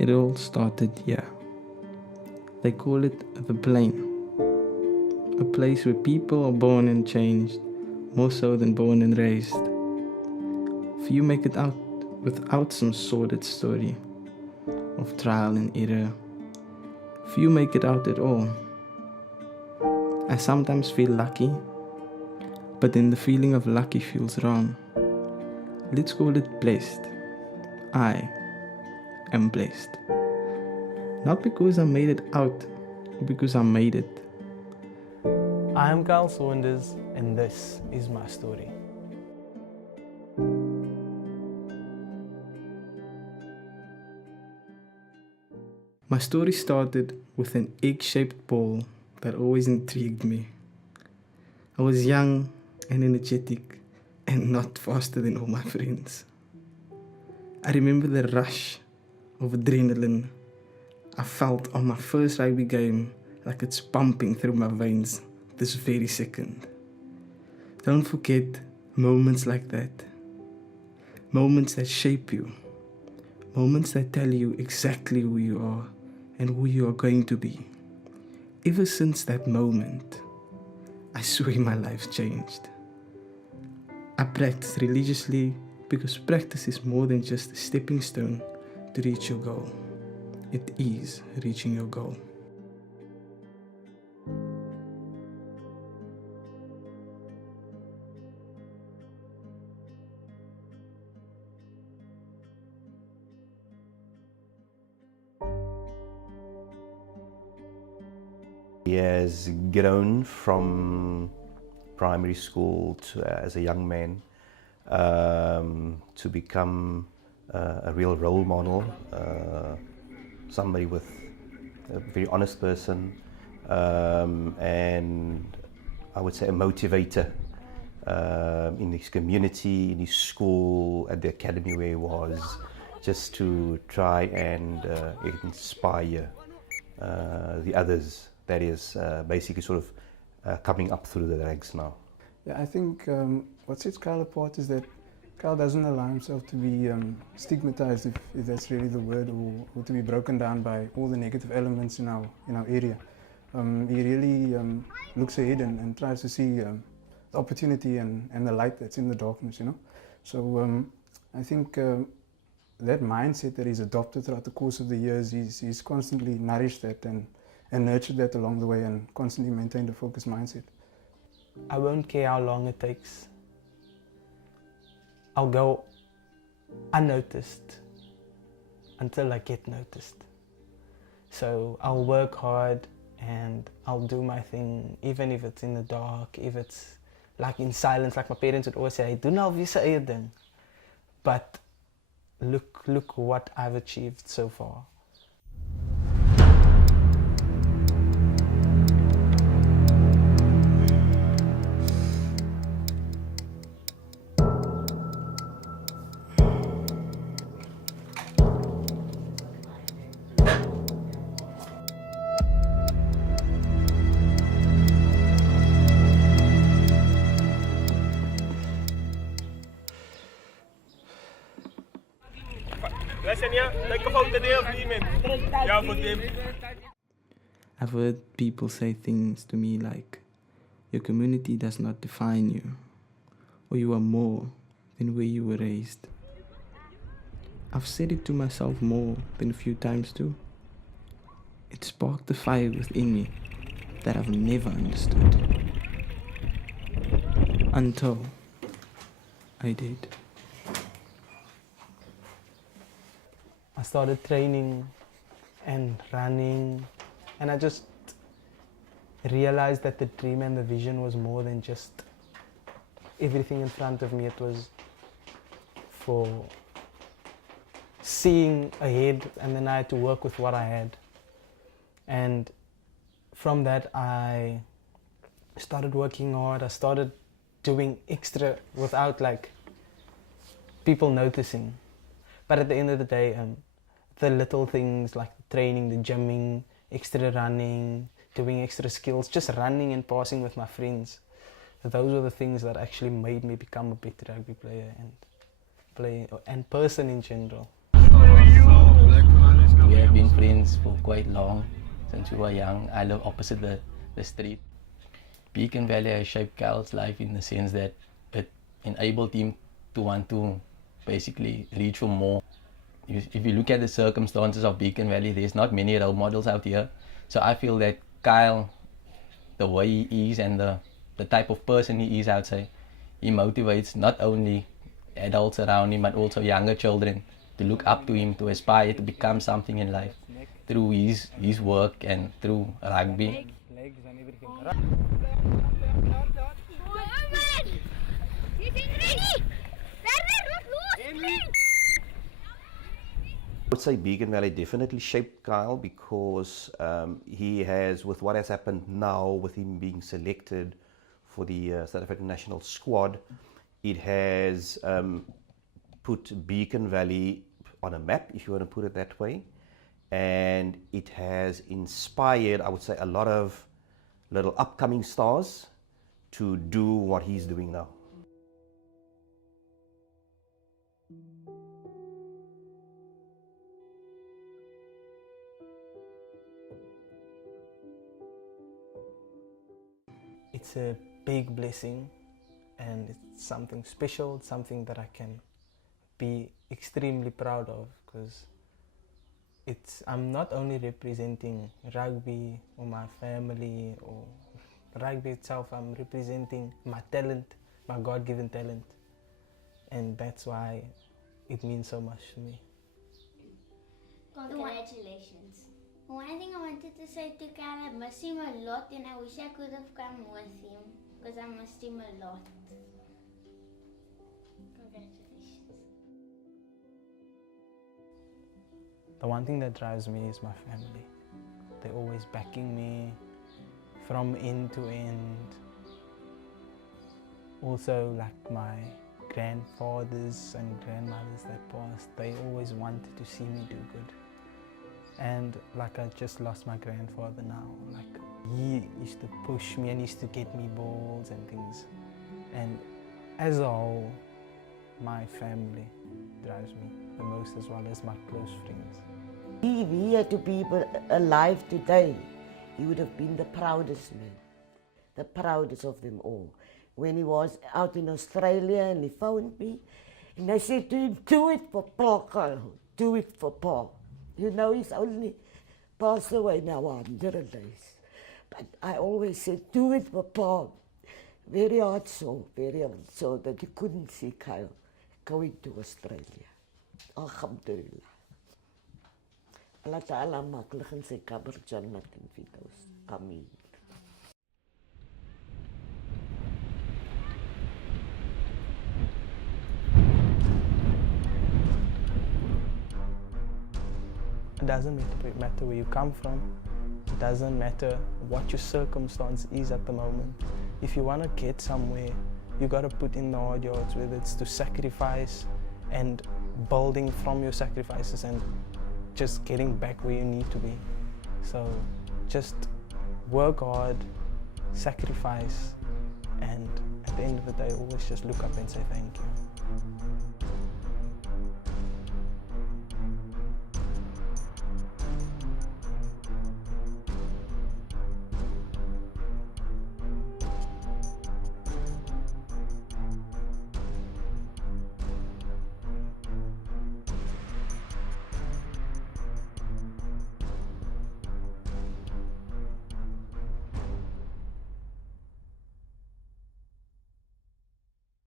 It all started here. They call it the Plain, a place where people are born and changed, more so than born and raised. Few make it out without some sordid story of trial and error. Few make it out at all. I sometimes feel lucky, but then the feeling of lucky feels wrong. Let's call it blessed. I am blessed. Not because I made it out, but because I made it. I am Kyle Saunders, and this is my story. My story started with an egg-shaped ball that always intrigued me. I was young and energetic and not faster than all my friends. I remember the rush of adrenaline I felt on my first rugby game, like it's pumping through my veins this very second. Don't forget moments like that. Moments that shape you. Moments that tell you exactly who you are and who you are going to be. Ever since that moment, I swear my life changed. I practice religiously because practice is more than just a stepping stone to reach your goal. It is reaching your goal. He has grown from primary school to, as a young man to become a real role model, somebody with a very honest person, and I would say a motivator in his community, in his school, at the academy where he was, just to try and inspire the others. That is basically sort of coming up through the ranks now. Yeah, I think what sets Kyle apart is that Kyle doesn't allow himself to be stigmatized, if that's really the word, or to be broken down by all the negative elements in our area. He really looks ahead and tries to see the opportunity and the light that's in the darkness, So I think that mindset that he's adopted throughout the course of the years, he's constantly nourished that and nurtured that along the way and constantly maintained a focused mindset. I won't care how long it takes. I'll go unnoticed until I get noticed. So I'll work hard and I'll do my thing, even if it's in the dark, if it's like in silence, like my parents would always say, "Do nou wie se eie ding." But look what I've achieved so far. I've heard people say things to me like, your community does not define you, or you are more than where you were raised. I've said it to myself more than a few times too. It sparked a fire within me that I've never understood. Until I did. I started training and running, and I just realized that the dream and the vision was more than just everything in front of me. It was for seeing ahead, and then I had to work with what I had. And from that, I started working hard. I started doing extra without like people noticing. But at the end of the day, the little things like the training, the gymming, extra running, doing extra skills, just running and passing with my friends, those were the things that actually made me become a better rugby player and person in general. We have been friends for quite long, since we were young. I live opposite the street. Beacon Valley has shaped Kyle's life in the sense that it enabled him to want to basically reach for more. If you look at the circumstances of Beacon Valley, there's not many role models out here. So I feel that Kyle, the way he is and the type of person he is outside, he motivates not only adults around him but also younger children to look up to him, to aspire to become something in life through his work and through rugby. I would say Beacon Valley definitely shaped Kyle because he has, with what has happened now, with him being selected for the South African national squad, it has put Beacon Valley on a map, if you want to put it that way, and it has inspired, I would say, a lot of little upcoming stars to do what he's doing now. It's a big blessing and it's something special, it's something that I can be extremely proud of, because I'm not only representing rugby or my family or rugby itself, I'm representing my talent, my God-given talent, and that's why it means so much to me. Congratulations. One thing I wanted to say to Kyle, I miss him a lot and I wish I could have come with him because I missed him a lot. Congratulations. The one thing that drives me is my family. They're always backing me from end to end. Also, like my grandfathers and grandmothers that passed, they always wanted to see me do good. And like I just lost my grandfather now. Like he used to push me and he used to get me balls and things. And as a whole, my family drives me the most, as well as my close friends. If he had to be alive today, he would have been the proudest man, the proudest of them all. When he was out in Australia and he phoned me, and I said to him, do it for Pa, Kyle, do it for Pa. You know, he's only passed away now 100 days. But I always said, do it for Pa. Very hard so that you couldn't see Kyle going to Australia. Alhamdulillah. Allah Ta'ala makkelijk in sy kamer Jannat en Firdaus. Amen. It doesn't matter where you come from. It doesn't matter what your circumstance is at the moment. If you want to get somewhere, you got to put in the hard yards, whether it's to sacrifice and building from your sacrifices and just getting back where you need to be. So just work hard, sacrifice, and at the end of the day, always just look up and say thank you.